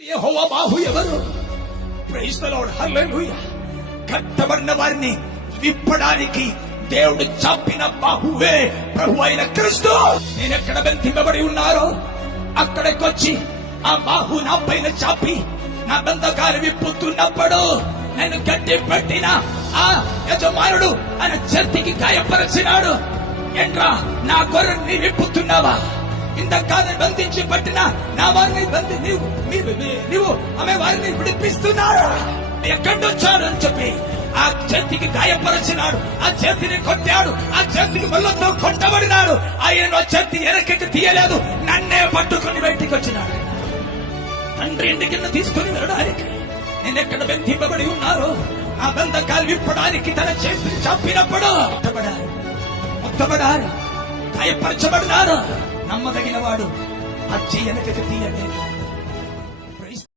యెహోవా బాహు ఎవరు? Praise the lord, హల్లెలూయా. కట్టబడిన వారిని విప్పడానికి దేవుడు చాపిన బాహువే ప్రభు అయిన క్రీస్తు. నేనెక్కడ బంధింపబడి ఉన్నారో అక్కడికొచ్చి ఆ బాహు నా పైన చాపి నా బంధకాలు విప్పుతున్నప్పుడు నేను గట్టి పెట్టిన ఆ యజమానుడు ఆయన చేతికి గాయపరిచినాడు. ఏంట్రా నా గొర్రెని విప్పుతున్నావా? ఇంతకాలం బంధించి పట్టిన నా వారిని నీవు ఆమె వారిని విడిపిస్తున్నాడు. ఎక్కడి వచ్చాడు అని చెప్పి ఆ చేతికి గాయపరిచినాడు. ఆ చేతిని కొట్టాడు. ఆ చేతికి ముళ్ళతో కొట్టబడినాడు. ఆయన చేతి ఎరకెక్కి తీయలేదు, నన్నే పట్టుకుని బయటికి వచ్చినాడు. తండ్రి ఇంటికి తీసుకుని వెళ్ళడానికి నేను ఎక్కడ బంధింపబడి ఉన్నారో ఆ బంధకాలు విప్పడానికి తన చేతిని చంపినప్పుడు మొత్తబడారు, గాయపరచబడినారు. నమ్మదగిన వాడు ఆ చెయ్యనకి తీయలేదు.